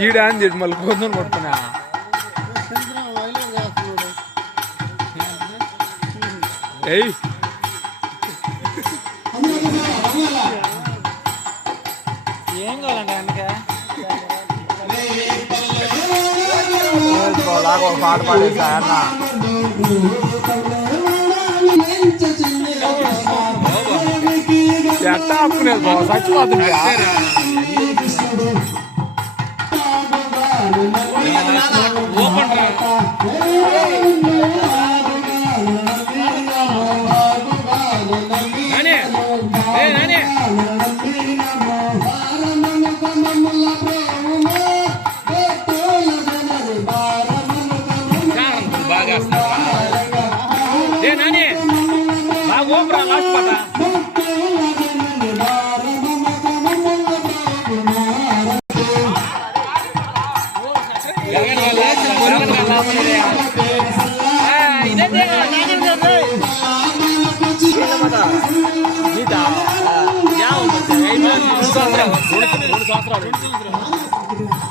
ఈడా అని చెప్పి మళ్ళీ పొద్దున కొడుతున్నా ఏయ్ ఏం కావాలండి అందుకే ఒక పాట పాడేసా ఎట్టా ఆపుకునేది బాబు చచ్చిపోతుంది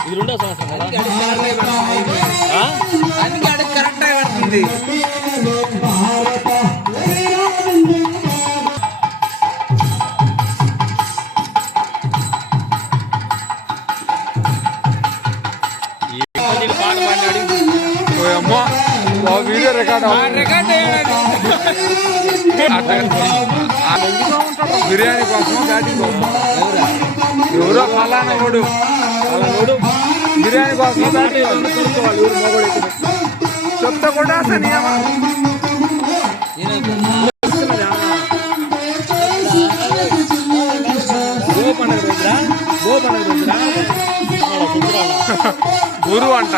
ఇది రెండో సంవత్సరం కరెక్ట్ పడుతుంది. వీడియో రికార్డ్ బిర్యానీ కోసం బ్యాటింగ్ కోసం ఎవరో ఫలానా ఓడు బిర్యానీ కోసం బ్యాటింగ్ కొనుక్కోవాలి ఊరు మొగడు చెప్తా కూడా అసలు నియమం గురు అంట